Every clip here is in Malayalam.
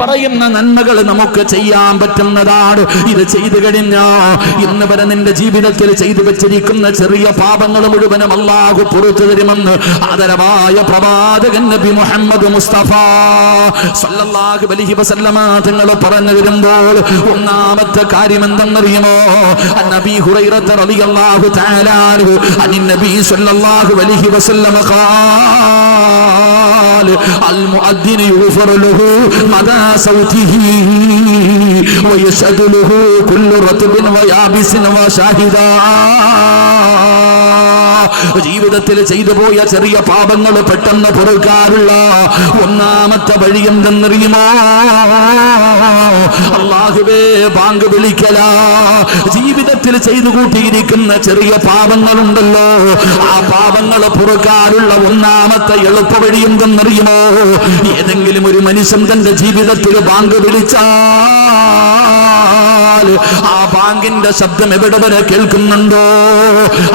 പറയുന്ന നന്മകൾ നമുക്ക് ചെയ്യാൻ പറ്റുന്നതാണ്. ഇത് ചെയ്തു കഴിഞ്ഞാ ഇന്ന് വരെ നിന്റെ ജീവിതത്തിൽ ചെയ്തു വെച്ചിരിക്കുന്ന ചെറിയ പാപങ്ങൾ മുഴുവനും അല്ലാഹു പുറത്തു തരുമെന്ന് ആദരവായ പ്രവാചകൻ നബി മുഹമ്മദ് മുസ്തഫ സല്ലല്ലാഹു അലൈഹി വസല്ലമ തങ്ങൾ പറഞ്ഞു വരുമ്പോൾ ഒന്നാമത്തെ കാര്യം എന്തെന്നറിയുമോ? നബി ഹുറൈറ റളിയല്ലാഹു തആല അൻഹു അൻ നബി സല്ലല്ലാഹു അലൈഹി വസല്ലമ ഖാൽ അൽ മുഅദ്ദിൻ യുഗ്ഫറു ലഹു മദാ സൗതിഹി വയശദു ലഹു കുല്ലു റത്ബിൻ വയാബിസിൻ വശാഹിദാ. ജീവിതത്തിൽ ചെയ്തു പോയ ചെറിയ പാപങ്ങൾ പെട്ടെന്ന് പൊറുക്കാനുള്ള ഒന്നാമത്തെ വഴി എന്തെന്നറിയുമോ? അല്ലാഹുവേ ബാങ്ക് വിളിക്കല. ജീവിതത്തിൽ ചെയ്തു കൂട്ടിയിരിക്കുന്ന ചെറിയ പാപങ്ങളുണ്ടല്ലോ, ആ പാപങ്ങൾ പൊറുക്കാനുള്ള ഒന്നാമത്തെ എളുപ്പ വഴി എന്തെന്നറിയുമോ? ഏതെങ്കിലും ഒരു മനുഷ്യൻ തന്റെ ജീവിതത്തിൽ ബാങ്ക് വിളിച്ചാൽ ആ ബാങ്കിന്റെ ശബ്ദം എവിടെ വരെ കേൾക്കുന്നുണ്ടോ?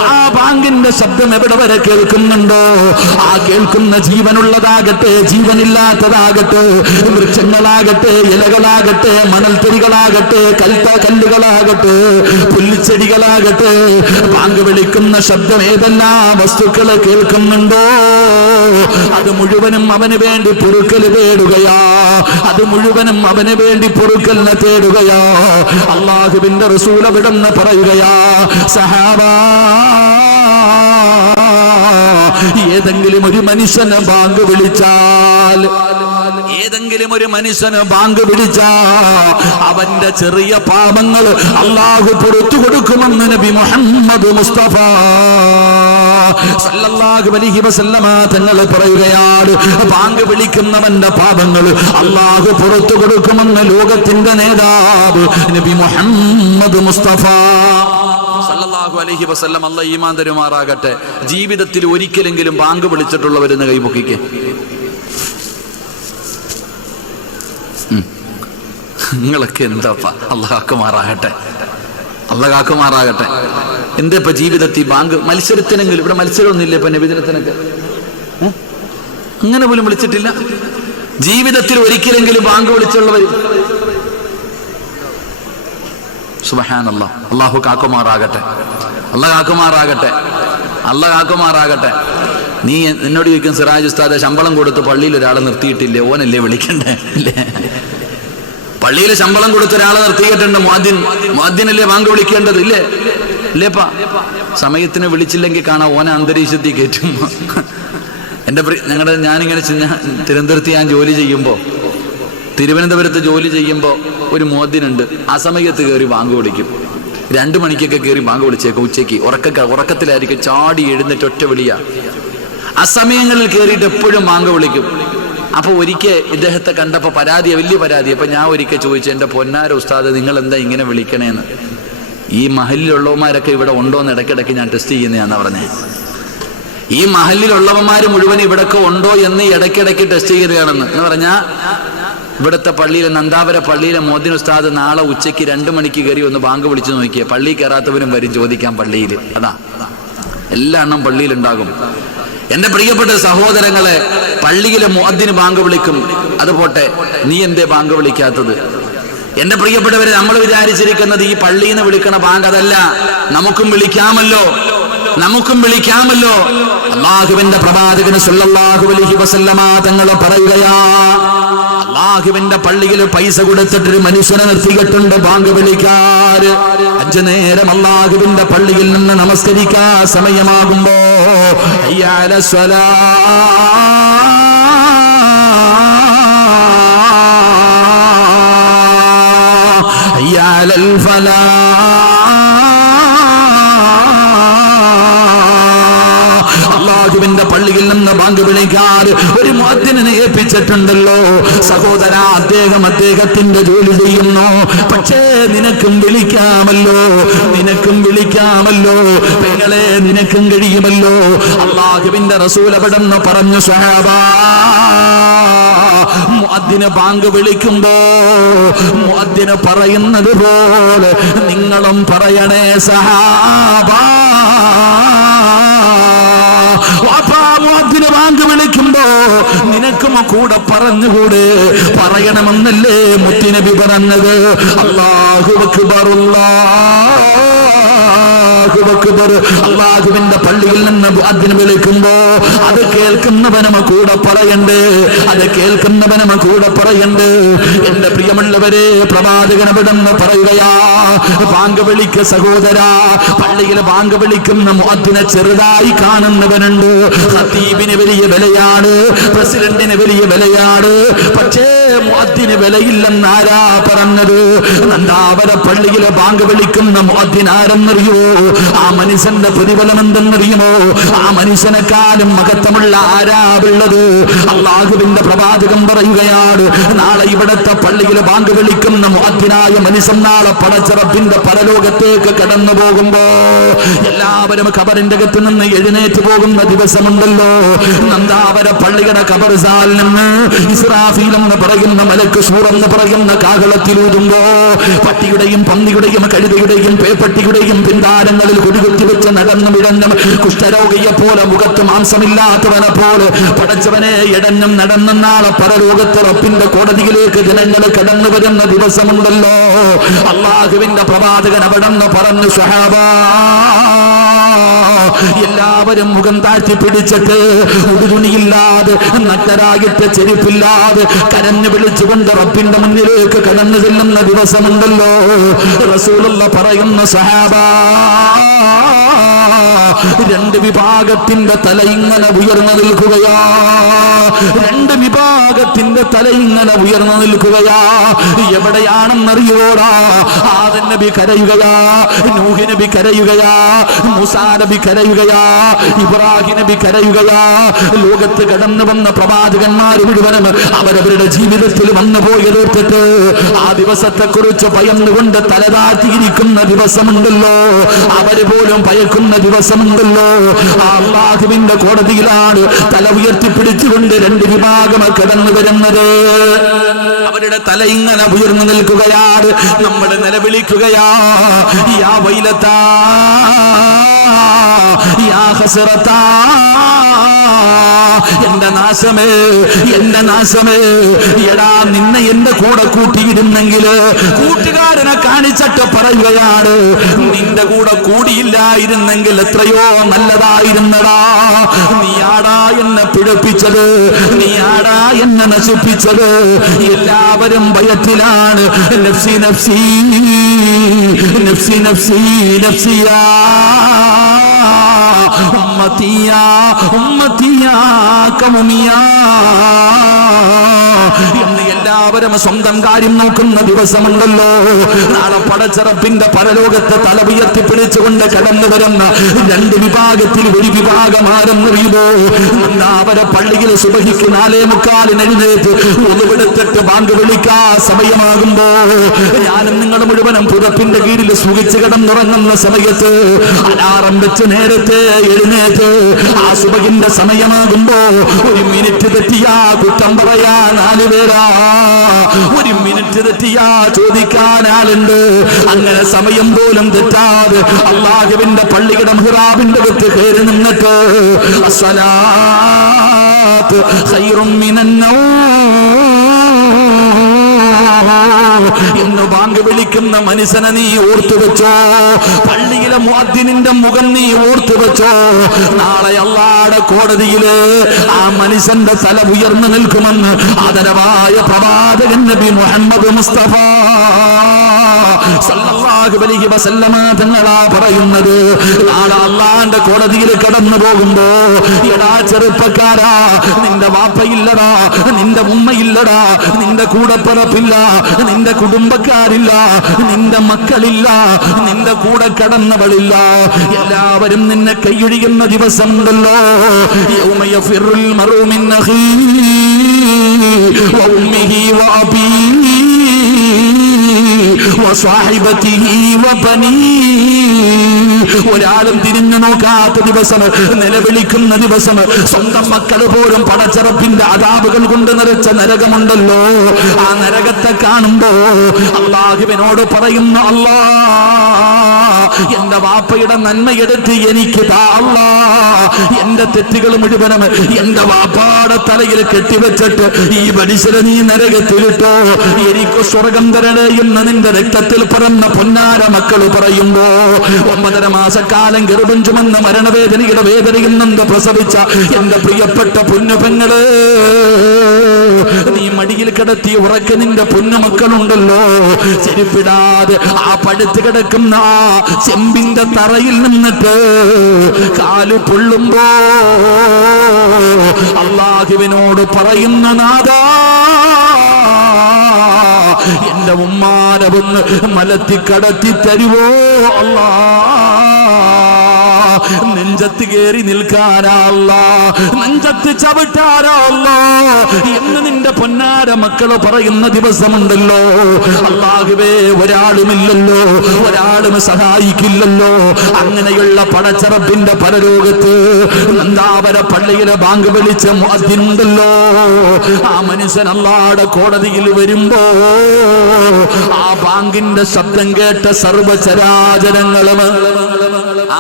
ആ ബാങ്കിന്റെ ശബ്ദം എവിടെ വരെ കേൾക്കുന്നുണ്ടോ? ആ കേൾക്കുന്ന ജീവനുള്ളതാകട്ടെ ജീവനില്ലാത്തതാകട്ടെ, വൃക്ഷങ്ങളാകട്ടെ ഇലകളാകട്ടെ മണൽത്തരികളാകട്ടെ കല്ലുകളാകട്ടെ പുല്ലിച്ചെടികളാകട്ടെ, ബാങ്ക് വിളിക്കുന്ന ശബ്ദം ഏതെല്ലാം വസ്തുക്കളെ കേൾക്കുന്നുണ്ടോ അത് മുഴുവനും അവന് വേണ്ടി പൊറുക്കല് തേടുകയാ. അത് മുഴുവനും അവന് വേണ്ടി പൊറുക്കലിനെ തേടുകയാ. അല്ലാഹുവിന്റെ റസൂൽ അവിടെന്ന് പറയുകയാ, സഹാബാ, ഏതെങ്കിലും ഒരു മനുഷ്യന് ബാങ്ക് വിളിച്ചാൽ, ഏതെങ്കിലും ഒരു മനുഷ്യന് ബാങ്ക് വിളിച്ചാ അവന്റെ ചെറിയ പാപങ്ങൾ അല്ലാഹു പുറത്തു കൊടുക്കുമെന്ന് നബി മുഹമ്മദ് മുസ്തഫ സല്ലല്ലാഹു അലൈഹി വസല്ലമ തങ്ങൾ പറയുകയാണ്. ബാങ്ക് വിളിക്കുന്നവന്റെ പാപങ്ങൾ അല്ലാഹു പുറത്തു കൊടുക്കുമെന്ന് ലോകത്തിന്റെ നേതാവ് നബി മുഹമ്മദ് മുസ്തഫ സല്ലല്ലാഹു അലൈഹി വസല്ലം. അല്ലാഹു ഈമാൻ തരുമാറാകട്ടെ. ജീവിതത്തിൽ ഒരിക്കലെങ്കിലും ബാങ്ക് വിളിച്ചിട്ടുള്ളവരെന്ന് കൈപൊക്കിക്കേ. നിങ്ങളൊക്കെ എന്താപ്പാ? അള്ളാഹുമാറാകട്ടെ, അള്ളാഹുമാറാകട്ടെ. എന്താ ഇപ്പൊ ജീവിതത്തിൽ ബാങ്ക് മത്സരത്തിനെങ്കിലും? ഇവിടെ മത്സരമൊന്നുമില്ല ഇപ്പൊ നബിദിനത്തിനൊക്കെ, അങ്ങനെ പോലും വിളിച്ചിട്ടില്ല. ജീവിതത്തിൽ ഒരിക്കലെങ്കിലും ബാങ്ക് വിളിച്ചുള്ളവർ സുബ്ഹാനല്ലാഹ്. അള്ളാഹു കാക്കുമാറാകട്ടെ, അള്ളാഹുമാറാകട്ടെ, അള്ളാഹുമാറാകട്ടെ. നീ എന്നോട് ചോദിക്കും, സിറാജ് ഉസ്താദ് ശമ്പളം കൊടുത്ത് പള്ളിയിൽ ഒരാളെ നിർത്തിയിട്ടില്ലേ? ഓനല്ലേ വിളിക്കണ്ടേ? ഇല്ലേ? പള്ളിയിൽ ശമ്പളം കൊടുത്ത ഒരാളെ നിർത്തിയിട്ടുണ്ട്, മുഅദ്ദിനല്ലേ ബാങ്ക് വിളിക്കേണ്ടത്? ഇല്ലേ? ഇല്ലേപ്പാ? സമയത്തിന് വിളിച്ചില്ലെങ്കിൽ കാണാം ഓനെ അന്തരീക്ഷത്തിൽ കയറ്റും. എൻ്റെ ഞാനിങ്ങനെ തിരുവനന്തപുരത്ത് ഞാൻ ജോലി ചെയ്യുമ്പോൾ, തിരുവനന്തപുരത്ത് ജോലി ചെയ്യുമ്പോൾ ഒരു മുഅദ്ദിനുണ്ട്. ആ സമയത്ത് കയറി ബാങ്ക് വിളിക്കും. 2 മണിക്കൊക്കെ കയറി ബാങ്ക് വിളിച്ചേക്കും. ഉച്ചയ്ക്ക് ഉറക്കത്തിലായിരിക്കും, ചാടി എഴുന്നേറ്റ് ഒറ്റ വിളിയാ. ആ സമയങ്ങളിൽ കയറിയിട്ട് എപ്പോഴും ബാങ്ക് വിളിക്കും. അപ്പൊ ഒരിക്കൽ ഇദ്ദേഹത്തെ കണ്ടപ്പോ വലിയ പരാതി. അപ്പൊ ഞാൻ ഒരിക്കൽ ചോദിച്ചു, എൻ്റെ പൊന്നാര ഉസ്താദ് നിങ്ങൾ എന്താ ഇങ്ങനെ വിളിക്കണേന്ന്? ഈ മഹലിലുള്ളവന്മാരൊക്കെ ഇവിടെ ഉണ്ടോന്ന് ഇടയ്ക്കിടയ്ക്ക് ഞാൻ ടെസ്റ്റ് ചെയ്യുന്നതാന്ന് പറഞ്ഞേ. ഈ മഹലിലുള്ളവന്മാര് മുഴുവൻ ഇവിടൊക്കെ ഉണ്ടോ എന്ന് ഇടയ്ക്കിടയ്ക്ക് ടെസ്റ്റ് ചെയ്യുകയാണെന്ന് പറഞ്ഞാ, ഇവിടുത്തെ പള്ളിയിലെ നന്ദാവര പള്ളിയിലെ മുഅദ്ദിൻ ഉസ്താദ് നാളെ ഉച്ചയ്ക്ക് 2 മണിക്ക് കയറി ഒന്ന് ബാങ്ക് വിളിച്ചു നോക്കിയേ. പള്ളി കയറാത്തവരും വരും ചോദിക്കാൻ പള്ളിയിൽ. അതാ എല്ലാ എണ്ണം പള്ളിയിലുണ്ടാകും. എന്റെ പ്രിയപ്പെട്ട സഹോദരങ്ങളെ, പള്ളിയിലെ മുഅദ്ദിന് ബാങ്ക് വിളിക്കും. അതുപോട്ടെ, നീ എന്തേ ബാങ്ക് വിളിക്കാത്തത്? എന്റെ പ്രിയപ്പെട്ടവരെ, നമ്മൾ വിചാരിച്ചിരിക്കുന്നത് ഈ പള്ളിയിൽ നിന്ന് വിളിക്കണ ബാങ്ക് അതല്ല. നമുക്കും വിളിക്കാമല്ലോ, നമുക്കും വിളിക്കാമല്ലോ. അല്ലാഹുവിന്റെ പ്രവാചകൻ സല്ലല്ലാഹു അലൈഹി വസല്ലമ തങ്ങൾ പറയുകയാ, അല്ലാഹുവിന്റെ പള്ളിയിൽ പൈസ കൊടുത്തിട്ടൊരു മനുഷ്യനെ നിർത്തിയിട്ടുണ്ട് ബാങ്ക് വിളിക്കാൻ. 5 നേരം അല്ലാഹുവിന്റെ പള്ളിയിൽ നിന്ന് നമസ്കരിക്കാൻ സമയമാകുമ്പോ ഹയ്യ അലസ് സ്വലാഹ് ഹയ്യ അലൽ ഫലാഹ്. അല്ലാഹുവിന്റെ പള്ളിയിൽ നിന്ന് ബാങ്ക് വിളിക്കാൻ ഒരു മുഅദ്ദിനെ ഏൽപ്പിച്ചിട്ടുണ്ടല്ലോ. സഹോദര, അദ്ദേഹത്തിന്റെ ജോലി ചെയ്യുന്നു. പക്ഷേ നിനക്കും വിളിക്കാമല്ലോ, നിനക്കും വിളിക്കാമല്ലോ. പെങ്ങളെ, നിനക്കും കഴിയുമല്ലോ. അല്ലാഹുവിന്റെ റസൂൽ അവിടെന്ന് പറഞ്ഞു, സ്വഹാബാ, മുഅദ്ദിന് ബാങ്ക് വിളിക്കുമ്പോ മുഅദ്ദിന് പറയുന്നത് പോലെ നിങ്ങളും പറയണേ സഹാബാ. മുഅദ്ദിന് എന്ന് ബാങ്ക് വിളിക്കുമ്പോ നിനക്കും കൂടെ പറഞ്ഞുകൂടെ? പറയണമെന്നല്ലേ മുത്തുനബി പറഞ്ഞത്? അല്ലാഹു അക്ബർ അല്ലാഹു അക്ബർ. അല്ലാഹുവിന്റെ പള്ളിയിൽ നിന്ന് മുഅദ്ദിൻ വിളിക്കുമ്പോ അത് കേൾക്കുന്നവനും കൂടെ പറയണ്ടേ? അത് കേൾക്കുന്നവനും കൂടെ പറയണ്ടേ? എന്റെ പ്രിയമുള്ളവരെ, പ്രവാചകൻ അവിടെന്ന് പറയുകയാ, ബാങ്ക് വിളിക്ക സഹോദരാ. പള്ളിയിൽ ബാങ്ക് വിളിക്കുന്ന മുഅദ്ദിനെ ചെറുതായി കാണുന്നവനുണ്ട്. ഖതീബിന് വലിയ വിലയാണ്, പ്രസിഡന്റിന് വലിയ വിലയാണ്. പക്ഷേ മുഅദ്ദിന് വിലയില്ലെന്നാരാ പറഞ്ഞത്? നന്ദാവര പള്ളിയിലെ ബാങ്ക് വിളിക്കുന്ന മുഅദ്ദിൻ ആരെന്നറിയോ? ആ മനുഷ്യന്റെ പ്രതിഫലം എന്തെന്നറിയുമോ? ആ മനുഷ്യനെക്കാളും മഹത്വമുള്ള ആരാവുള്ളത്? അല്ലാഹുവിന്റെ പ്രവാചകൻ പറയുകയാണ്, നാളെ ഇവിടത്തെ പള്ളിയിൽ ബാങ്ക് വിളിക്കുന്ന മുഅദ്ദിനായ മനുഷ്യൻ നാളെ പടച്ച റബ്ബിന്റെ പരലോകത്തേക്ക് കടന്നു പോകുമ്പോ എല്ലാവരും ഖബറിന്റെ അകത്ത് നിന്ന് എഴുന്നേറ്റ് പോകുന്ന ദിവസമുണ്ടല്ലോ. നന്ദാവര പള്ളിയുടെ ഖബർസാൽ നിന്ന് ഇസ്രാഫീൽ എന്ന് പറയുന്ന മലക്ക് സൂർ എന്ന് പറയുന്ന കാഹളത്തിലൂതുമ്പോ പട്ടിയുടെയും പന്നിയുടെയും കഴുതയുടെയും പേപ്പട്ടിയുടെയും പിന്താരങ്ങളിൽ കുടികുത്തി വെച്ച് നടന്നു വിടഞ്ഞും കുഷ്ഠരോഗിയെ പോലെ മുഖത്ത് മാംസമില്ലാത്തവനെ പോലെ പടച്ചവനെ ഇടഞ്ഞും നടന്ന നാളെ പരലോകത്ത് റബ്ബിന്റെ കോടതിയിലേക്ക് ജനങ്ങൾ കടന്നു വരുന്ന ദിവസമുണ്ടല്ലോ. അല്ലാഹുവിന്റെ പ്രവാചകൻ അവിടെന്ന് പറഞ്ഞു, സ്വഹാബാ, എല്ലാവരും മുഖം താഴ്ത്തി പിടിച്ചിട്ട് ഉടുതുണിയില്ലാതെ നഗ്നരായിട്ട് ചെരുപ്പില്ലാതെ കരഞ്ഞു വിളിച്ചുകൊണ്ട് റബ്ബിന്റെ മുന്നിലേക്ക് കടന്നു ചെല്ലുന്ന ദിവസമുണ്ടല്ലോ. റസൂലുള്ള പറയുന്ന, സ്വഹാബാ, രണ്ട് വിഭാഗത്തിന്റെ തല ഇങ്ങനെ ഉയർന്നു നിൽക്കുകയാ. രണ്ട് വിഭാഗത്തിന്റെ തല ഇങ്ങനെ ഉയർന്നു നിൽക്കുകയാ. എവിടെയാണെന്നറിയോടാ? ആദം നബി കരയുകയാ, നൂഹ് നബി കരയുകയാ, മൂസാ നബി കരയുകയാ, ഇബ്രാഹിം നബി കരയുകയാ. ലോകത്ത് കടന്നു വന്ന പ്രവാചകന്മാർ മുഴുവനും അവരവരുടെ ജീവിതത്തിൽ വന്നു പോയതോർത്തിട്ട് ആ ദിവസത്തെ കുറിച്ച് ഭയന്നുകൊണ്ട് തലതാഴ്ത്തിയിരിക്കുന്ന ദിവസമുണ്ടല്ലോ. അവര് പോലും ഭയക്കുന്ന ദിവസമുണ്ടല്ലോ. അല്ലാഹുവിന്റെ കോടതിയിലാണ് തല ഉയർത്തിപ്പിടിച്ചുകൊണ്ട് രണ്ട് വിഭാഗം കടന്നു വരുന്നത്. അവരുടെ തല ഇങ്ങനെ ഉയർന്നു നിൽക്കുകയാണ്. നമ്മുടെ നിലവിളിക്കുകയാ, യാ വൈലത്താ, യാ ഹസ്റത്താ, എന്റെ നാശമേ, എന്റെ നാശമേ. എടാ, നിന്നെ എന്റെ കൂടെ കൂട്ടിയിരുന്നെങ്കിൽ, കൂട്ടുകാരനെ കാണിച്ചിട്ട് പറയുകയാണ്, നിന്റെ കൂടെ കൂടിയില്ലായിരുന്നെങ്കിൽ എത്രയോ നല്ലതായിരുന്നടാ. നീയാടാ എന്നെ പിഴപ്പിച്ചത്, നീയാടാ എന്നെ നശിപ്പിച്ചത്. എല്ലാവരും ഭയത്തിലാണ്. നഫ്സി നഫ്സി നഫ്സി നഫ്സി നഫ്സിയാ ഉമ്മത്തിയാ ഉമ്മത്തിയാ കമുമിയാ എന്ന് എല്ലാവരും സ്വന്തം കാര്യം നോക്കുന്ന ദിവസമുണ്ടല്ലോ. നാളെ പടച്ച റബ്ബിന്റെ പരലോകത്തെ തല ഉയർത്തി പിടിച്ചുകൊണ്ട് കടന്നു വരുന്ന രണ്ട് വിഭാഗത്തിൽ ഒരു വിഭാഗം ആരെന്നറിയുമോ? അവരെ പള്ളിയിൽ സുബഹിക്ക് 4:45 എഴുന്നേറ്റ് ഒന്നുവിടുത്തിട്ട് ബാങ്ക് വിളിക്കാ സമയമാകുമ്പോ ഞാനും നിങ്ങൾ മുഴുവനും പുതപ്പിന്റെ കീഴിൽ സുഖിച്ച് കിടന്നുറങ്ങുന്ന സമയത്ത് അലാറം വെച്ച് നേരത്തെ എഴുന്നേറ്റ് ആ സുബഹിന്റെ സമയമാകുമ്പോ 1 മിനിറ്റ് തെറ്റിയാ കുറ്റം പറയാ 4 പേരാ, 1 മിനിറ്റ് തെറ്റിയാ ചോദിക്കാൻ ആളുണ്ട്. അങ്ങനെ സമയം പോലും തെറ്റാതെ അല്ലാഹുവിന്റെ പള്ളിയുടെ മിഹ്റാബിന്റെ അടുത്ത് കയറി നിന്നിട്ട് അസ്സലാത്ത് ഖൈറും മിനന്നൗം എന്ന് ബാങ്ക് വിളിക്കുന്ന മനുഷ്യനെ നീ ഓർത്തു വെച്ചോ. പള്ളിയിലെ മുഅദ്ദിനിന്റെ മുഖം നീ ഓർത്തു വെച്ചോ. നാളെ അല്ലാഹുവിന്റെ കോടതിയില് ആ മനുഷ്യന്റെ തല ഉയർന്നു നിൽക്കുമെന്ന് ആദരവായ പ്രവാചകൻ നബി മുഹമ്മദ് മുസ്തഫ സല്ലല്ലാഹു അലൈഹി വസല്ലമ തങ്ങളാ പറയുന്നത്. നാളെ അല്ലാഹുവിന്റെ കോടതിയിൽ കടന്നു പോകുമ്പോ, എടാ ചെറുപ്പക്കാരാ, നിന്റെ വാപ്പയില്ലടാ, നിന്റെ ഉമ്മയില്ലടാ, നിന്റെ കൂടപ്പിറപ്പില്ല, നിന്റെ കുടുംബക്കാരില്ല, നിന്റെ മക്കളില്ല, നിന്റെ കൂടെ കടന്നവളില്ല. എല്ലാവരും നിന്നെ കൈയൊഴിയുന്ന ദിവസമുണ്ടല്ലോ. യൗമ യഫിറുൽ മർഉ മിൻ അഖീഹി വ ഉമ്മിഹി വ അബീഹി വ സ്വഹിബതിഹി വ ബനീഹി ഒരാളും തിരിഞ്ഞു നോക്കാത്ത ദിവസം, നിലവിളിക്കുന്ന ദിവസം, സ്വന്തം മക്കൾ പോലും പടച്ചറപ്പിന്റെ അദാബുകൾ കൊണ്ട് നിറച്ച നരകമുണ്ടല്ലോ, ആ നരകത്തെ കാണുമ്പോ അല്ലാഹുവിനോട് പറയുന്നു, അല്ലാ എന്റെ വാപ്പയുടെ നന്മയെടുത്ത് എനിക്ക് താ അല്ലാ, എന്റെ തെറ്റുകൾ മുഴുവനും എന്റെ വാപ്പാടെ തലയിൽ കെട്ടിവെച്ചിട്ട് ഈ മനുഷ്യരെ നീ നരകത്തിലിട്ടോ, എനിക്ക് സ്വർഗം തരണേ എന്ന് നിന്റെ രക്തത്തിൽ പിറന്ന പൊന്നാര മക്കള് പറയുമ്പോ, 9.5 മാസക്കാലം ഗർഭം ചുമന്ന മരണവേദനയുടെ വേദനയിൽ നിന്ന് പ്രസവിച്ച എന്റെ പ്രിയപ്പെട്ട പൊന്നുപെങ്ങള്, നീ മടിയിൽ കിടത്തി ഉറക്ക നിന്റെ പൊന്നുമക്കളുണ്ടല്ലോ, ചെരുപ്പിടാതെ ആ പഴുത്ത് കിടക്കുന്ന ആ ചെമ്പിന്റെ തറയിൽ നിന്നിട്ട് കാല് പൊള്ളുമ്പോ അല്ലാഹുവിനോട് പറയുന്ന നാഥാ, എന്റെ ഉമ്മാനെ ഒന്ന് മലത്തി കടത്തി തരുവോ അല്ലാ, നെഞ്ചത്ത് കയറി നിൽക്കാനല്ല, നെഞ്ചത്ത് ചവിട്ടാനല്ല എന്ന് നിന്റെ പൊന്നാര മക്കള് പറയുന്ന ദിവസമുണ്ടല്ലോ. അല്ലാഹുവേ, ഒരാളുമില്ലല്ലോ, ഒരാളും സഹായിക്കില്ലല്ലോ. അങ്ങനെയുള്ള പടച്ചറപ്പിന്റെ പരലോകത്ത് നന്ദാവര പള്ളിയിലെ ബാങ്ക് വിളിച്ച മുഅദ്ദിനുണ്ടല്ലോ, ആ മനുഷ്യൻ അല്ലാഹുവിന്റെ കോടതിയിൽ വരുമ്പോ ആ ബാങ്കിന്റെ ശബ്ദം കേട്ട സർവ്വചരാചരങ്ങളും,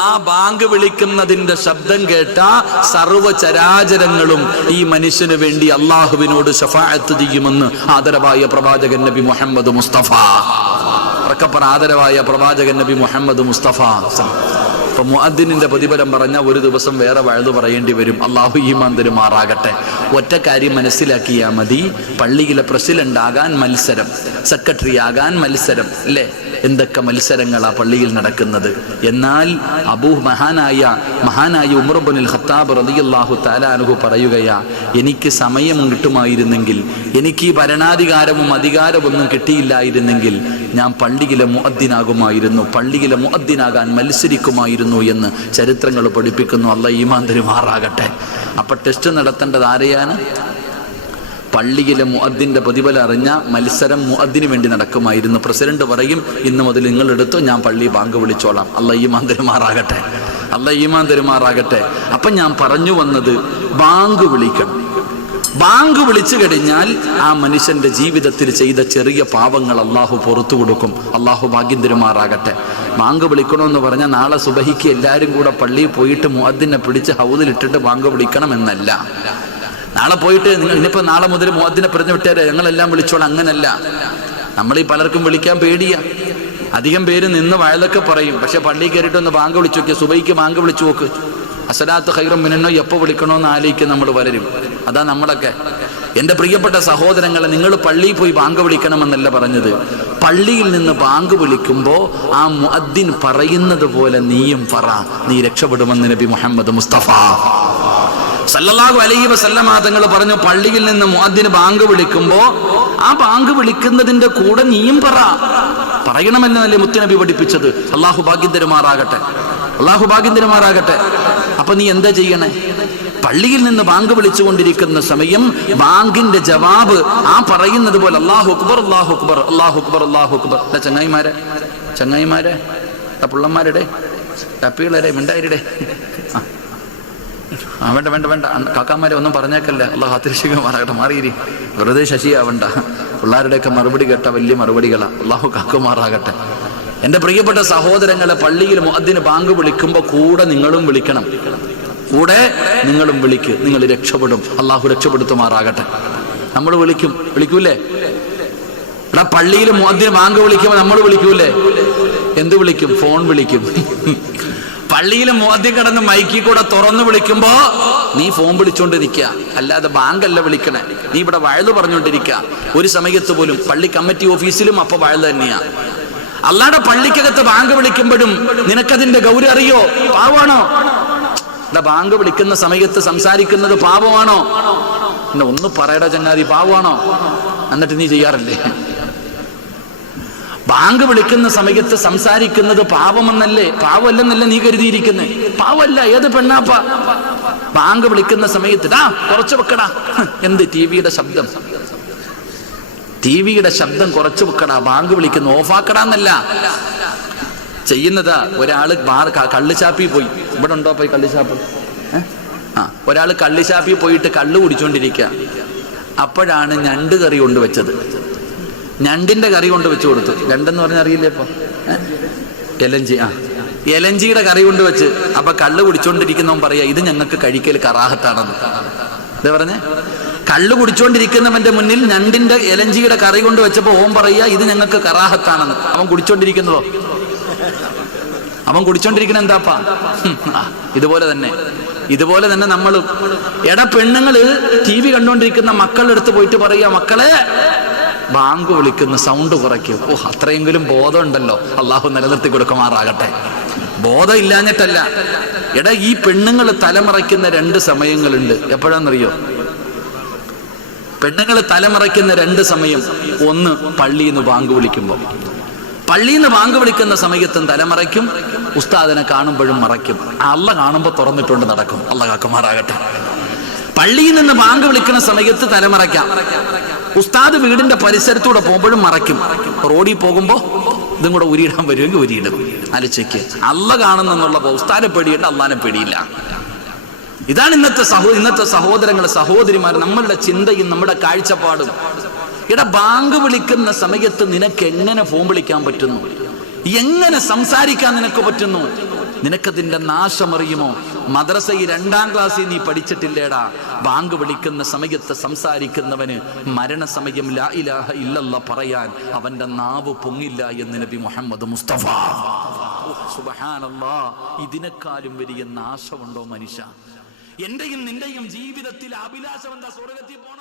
ആ ബാങ്ക് വിളിക്കുന്നതിന്റെ ശബ്ദം കേട്ട സർവ്വചരാചരങ്ങളും ഈ മനുഷ്യന് വേണ്ടി അള്ളാഹുവിനോട് ശഫാഅത്ത് ചെയ്യുമെന്ന് ആദരവായ പ്രവാചകൻ നബി മുഹമ്മദ് മുസ്തഫ. ആദരവായ പ്രവാചകൻ നബി മുഹമ്മദ് മുസ്തഫ. അപ്പൊ മുഅദ്ദിനിന്റെ പ്രതിഫലം പറഞ്ഞ ഒരു ദിവസം വേറെ വഴുതു പറയേണ്ടി വരും. അള്ളാഹു ഈമാൻ തരുമാറാകട്ടെ. ഒറ്റ കാര്യം മനസ്സിലാക്കിയാൽ മതി, പള്ളിയിലെ പ്രസിഡന്റ് ആകാൻ മത്സരം, സെക്രട്ടറി ആകാൻ മത്സരം, അല്ലേ? എന്തൊക്കെ മത്സരങ്ങളാ പള്ളിയിൽ നടക്കുന്നത്. എന്നാൽ മഹാനായ ഉമർ ഇബ്നുൽ ഖത്താബ് റളിയല്ലാഹു തആല അൻഹു പറയുകയാ, എനിക്ക് സമയം കിട്ടുമായിരുന്നെങ്കിൽ, എനിക്ക് ഈ ഭരണാധികാരവും അധികാരമൊന്നും കിട്ടിയില്ലായിരുന്നെങ്കിൽ ഞാൻ പള്ളിയിലെ മുഅദ്ദിനാകുമായിരുന്നു, പള്ളിയിലെ മുഅദ്ദിനാകാൻ മത്സരിക്കുമായിരുന്നു എന്ന് ചരിത്രങ്ങൾ പഠിപ്പിക്കുന്നു. അല്ലാഹു ഈമാൻ തരുമാറാകട്ടെ. അപ്പൊ ടെസ്റ്റ് നടത്തേണ്ടത് ആരെയാണ്? പള്ളിയിലെ മുഅദ്ദിന്റെ പ്രതിഫലം അറിഞ്ഞ മത്സരം മുഅദ്ദിന് വേണ്ടി നടക്കുമായിരുന്നു. പ്രസിഡന്റ് പറയും, ഇന്ന് മുതൽ നിങ്ങൾ എടുത്തോ, ഞാൻ പള്ളി ബാങ്ക് വിളിച്ചോളാം. അല്ലാഹു ഈമാൻ തരുമാറാകട്ടെ, അല്ലാഹു ഈമാൻ തരുമാറാകട്ടെ. അപ്പൊ ഞാൻ പറഞ്ഞു വന്നത്, ബാങ്ക് വിളിക്കണം. ബാങ്ക് വിളിച്ചു കഴിഞ്ഞാൽ ആ മനുഷ്യന്റെ ജീവിതത്തിൽ ചെയ്ത ചെറിയ പാവങ്ങൾ അള്ളാഹു പുറത്തു കൊടുക്കും. അള്ളാഹു ഭാഗ്യം തരുമാറാകട്ടെ. ബാങ്ക് വിളിക്കണമെന്ന് പറഞ്ഞാൽ നാളെ സുബഹിക്ക് എല്ലാവരും കൂടെ പള്ളിയിൽ പോയിട്ട് മുഅദ്ദിനെ പിടിച്ച് ഹൗദിലിട്ടിട്ട് ബാങ്ക് വിളിക്കണം എന്നല്ല. നാളെ പോയിട്ട് നിങ്ങൾ ഇനിയിപ്പോൾ നാളെ മുതൽ മുഅദ്ദിനെ പറഞ്ഞു വിട്ടേരെ ഞങ്ങളെല്ലാം വിളിച്ചോളാം, അങ്ങനല്ല. നമ്മളീ പലർക്കും വിളിക്കാൻ പേടിയാ. അധികം പേര് നിന്ന് വയലൊക്കെ പറയും, പക്ഷെ പള്ളിയിൽ കയറിയിട്ട് ഒന്ന് ബാങ്ക് വിളിച്ചു നോക്കിയാൽ, സുബഹിക്ക് ബാങ്ക് വിളിച്ചു നോക്ക്, അസ്സലാത്തു ഖൈറും മിനന്നോ എപ്പോൾ വിളിക്കണമെന്ന് ആലോചിക്കും നമ്മൾ വരും. അതാ നമ്മളൊക്കെ. എൻ്റെ പ്രിയപ്പെട്ട സഹോദരങ്ങളെ, നിങ്ങൾ പള്ളിയിൽ പോയി ബാങ്ക് വിളിക്കണമെന്നല്ല പറഞ്ഞത്. പള്ളിയിൽ നിന്ന് ബാങ്ക് വിളിക്കുമ്പോൾ ആ മുഅദ്ദിൻ പറയുന്നത് പോലെ നീയും പറ, നീ രക്ഷപ്പെടുമെന്ന് നബി മുഹമ്മദ് മുസ്തഫ സല്ലല്ലാഹു അലൈഹി വസല്ലമ തങ്ങൾ പറഞ്ഞു. പള്ളിയിൽ നിന്ന് മുഅദ്ദിൻ ബാങ്ക് വിളിക്കുമ്പോ ആ ബാങ്ക് വിളിക്കുന്നതിന്റെ കൂടെ നീയും പറയണമെന്നല്ലേ മുത്തുനബി പഠിപ്പിച്ചത്. അള്ളാഹു ഭാഗ്യം തരുമാറാകട്ടെ, അള്ളാഹു ഭാഗ്യം തരുമാറാകട്ടെ. അപ്പൊ നീ എന്താ ചെയ്യണേ? പള്ളിയിൽ നിന്ന് ബാങ്ക് വിളിച്ചുകൊണ്ടിരിക്കുന്ന സമയം ബാങ്കിന്റെ ജവാബ് ആ പറയുന്നത് പോലെ അല്ലാഹു അക്ബർ, അല്ലാഹു അക്ബർ, അല്ലാഹു അക്ബർ, അല്ലാഹു അക്ബർ. ചങ്ങായിമാരെ പുള്ളന്മാരുടെ ടപ്പികളെ മിണ്ടായിരുടെ വേണ്ട കാക്കാമാരെ ഒന്നും പറഞ്ഞേക്കല്ലേ, അള്ളാഹു അതിർശികമാറാകട്ടെ. മാറിയിരി, വെറുതെ ശശിയാവണ്ട. പിള്ളേരുടെയൊക്കെ മറുപടി കേട്ട വലിയ മറുപടികളാ. അള്ളാഹു കാക്കുമാറാകട്ടെ. എൻ്റെ പ്രിയപ്പെട്ട സഹോദരങ്ങളെ, പള്ളിയിൽ മുഅദ്ദിന് ബാങ്ക് വിളിക്കുമ്പോൾ കൂടെ നിങ്ങളും വിളിക്കണം, കൂടെ നിങ്ങളും വിളിക്ക്, നിങ്ങൾ രക്ഷപ്പെടും. അള്ളാഹു രക്ഷപ്പെടുത്തുമാറാകട്ടെ. നമ്മൾ വിളിക്കൂലേ? ഇവിടെ പള്ളിയിൽ മുഅദ്ദിന് ബാങ്ക് വിളിക്കുമ്പോൾ നമ്മൾ വിളിക്കൂലേ? എന്ത് വിളിക്കും? ഫോൺ വിളിക്കും. പള്ളിയിൽ മുഅദ്ദിൻ കിടന്ന് മൈക്കിൽ കൂടെ തുറന്നു വിളിക്കുമ്പോ നീ ഫോൺ വിളിച്ചോണ്ടിരിക്കുക, അല്ലാതെ ബാങ്കല്ല വിളിക്കണേ. നീ ഇവിടെ വയല് പറഞ്ഞുകൊണ്ടിരിക്കുക. ഒരു സമയത്ത് പോലും പള്ളി കമ്മിറ്റി ഓഫീസിലും അപ്പൊ വയല് തന്നെയാ. അല്ലാതെ പള്ളിക്കകത്ത് ബാങ്ക് വിളിക്കുമ്പോഴും നിനക്കതിന്റെ ഗൗരവം അറിയോ? പാവമാണോ? ബാങ്ക് വിളിക്കുന്ന സമയത്ത് സംസാരിക്കുന്നത് പാപമാണോ? ഒന്ന് പറയടാ ചങ്ങാതി, പാവമാണോ? എന്നിട്ട് നീ ചെയ്യാറില്ലേ? ബാങ്ക് വിളിക്കുന്ന സമയത്ത് സംസാരിക്കുന്നത് പാപമെന്നല്ലേ, പാവമല്ലെന്നല്ലേ നീ കരുതിയിരിക്കുന്നേ? പാവമല്ല. ഏത് പെണ്ണാപ്പ ബാങ്ക് വിളിക്കുന്ന സമയത്ത് കുറച്ച് വെക്കടാ, എന്ത് ടിവിയുടെ ശബ്ദം കുറച്ച് വെക്കടാ, ബാങ്ക് വിളിക്കുന്ന ഓഫാക്കടാന്നല്ല. ചെയ്യുന്നതാ. ഒരാള് കള്ളുചാപ്പി പോയി, ഇവിടെ ഉണ്ടോ പോയി കള്ളുചാപ്പ്? ഒരാള് കള്ളുചാപ്പി പോയിട്ട് കള്ളു കുടിച്ചോണ്ടിരിക്കുക. അപ്പോഴാണ് ഞണ്ട് കറി കൊണ്ടുവച്ചത്. ഞണ്ടിന്റെ കറി കൊണ്ട് വെച്ച് കൊടുത്തു. ഞണ്ടെന്ന് പറഞ്ഞാൽ അറിയില്ലേ ഇപ്പൊ? എലഞ്ചി. എലഞ്ചിയുടെ കറി കൊണ്ട് വെച്ച്. അപ്പൊ കള്ളു കുടിച്ചോണ്ടിരിക്കുന്നവൻ പറയാ, ഇത് ഞങ്ങൾക്ക് കഴിക്കൽ കറാഹത്താണെന്ന്. എന്താ പറഞ്ഞേ? കള്ളു കുടിച്ചോണ്ടിരിക്കുന്നവന്റെ മുന്നിൽ ഞണ്ടിന്റെ എലഞ്ചിയുടെ കറി കൊണ്ട് വെച്ചപ്പോ ഓൻ പറയാ, ഇത് ഞങ്ങൾക്ക് കറാഹത്താണെന്ന്. അവൻ കുടിച്ചോണ്ടിരിക്കുന്നതോ? അവൻ കുടിച്ചോണ്ടിരിക്കുന്ന എന്താപ്പാ? ഇതുപോലെ തന്നെ നമ്മൾ പെണ്ണുങ്ങള് TV കണ്ടോണ്ടിരിക്കുന്ന മക്കളുടെ അടുത്ത് പോയിട്ട് പറയാ, മക്കളെ ബാങ്ക് വിളിക്കുന്ന സൗണ്ട് കുറയ്ക്കും. അത്രയെങ്കിലും ബോധം ഉണ്ടല്ലോ, അള്ളാഹു നിലനിർത്തി കൊടുക്കുമാറാകട്ടെ. ബോധം ഇല്ലാഞ്ഞിട്ടല്ല. ഈ പെണ്ണുങ്ങൾ തലമറയ്ക്കുന്ന 2 സമയങ്ങളുണ്ട്. എപ്പോഴാണെന്നറിയോ? പെണ്ണുങ്ങൾ തലമറയ്ക്കുന്ന 2 സമയം. ഒന്ന്, പള്ളിയിൽ നിന്ന് ബാങ്ക് വിളിക്കുമ്പോൾ. പള്ളിയിൽ നിന്ന് ബാങ്ക് വിളിക്കുന്ന സമയത്തും തലമറയ്ക്കും, ഉസ്താദിനെ കാണുമ്പോഴും മറയ്ക്കും. അള്ള കാണുമ്പോൾ തുറന്നിട്ടുണ്ട് നടക്കും. അള്ള കാക്കുമാറാകട്ടെ. പള്ളിയിൽ നിന്ന് ബാങ്ക് വിളിക്കുന്ന സമയത്ത് തലമറയ്ക്കാം. ഉസ്താദ് വീടിന്റെ പരിസരത്തൂടെ പോകുമ്പോഴും മറയ്ക്കും. റോഡിൽ പോകുമ്പോ ഇതും കൂടെ ഉരിയിടാൻ വരുമെങ്കിൽ ഉരിയിടും. ആലോചിക്ക്. അള്ള കാണുന്നുള്ള ഉസ്താദിനെ പേടിയുണ്ട്, അള്ളാനെ പേടിയില്ല. ഇതാണ് ഇന്നത്തെ സഹോദരങ്ങളെ, സഹോദരിമാർ, നമ്മളുടെ ചിന്തയും നമ്മുടെ കാഴ്ചപ്പാടും. ബാങ്ക് വിളിക്കുന്ന സമയത്ത് നിനക്ക് എങ്ങനെ ഫോൺ വിളിക്കാൻ പറ്റുന്നു? എങ്ങനെ സംസാരിക്കാൻ നിനക്ക് പറ്റുന്നു? നിനക്കതിന്റെ നാശമറിയുമോ? മദ്രസയിൽ 2ാം ക്ലാസ്സിൽ നീ പഠിച്ചിട്ടില്ലേടാ? ബാങ്ക് വിളിക്കുന്ന സമയത്ത് സംസാരിക്കുന്നവന് മരണസമയം ലാ ഇലാഹ ഇല്ലല്ലാഹ് പറയാൻ അവന്റെ നാവ് പൊങ്ങില്ല എന്ന് നബി മുഹമ്മദ് മുസ്തഫ. സുബ്ഹാനല്ലാഹ്. ഇതിനേക്കാളും വലിയ നാശമുണ്ടോ മനുഷ്യ? എന്റെയും നിന്റെയും ജീവിതത്തിൽ അഭിലാഷം എന്താ? സ്വർഗ്ഗത്തിൽ പോണ.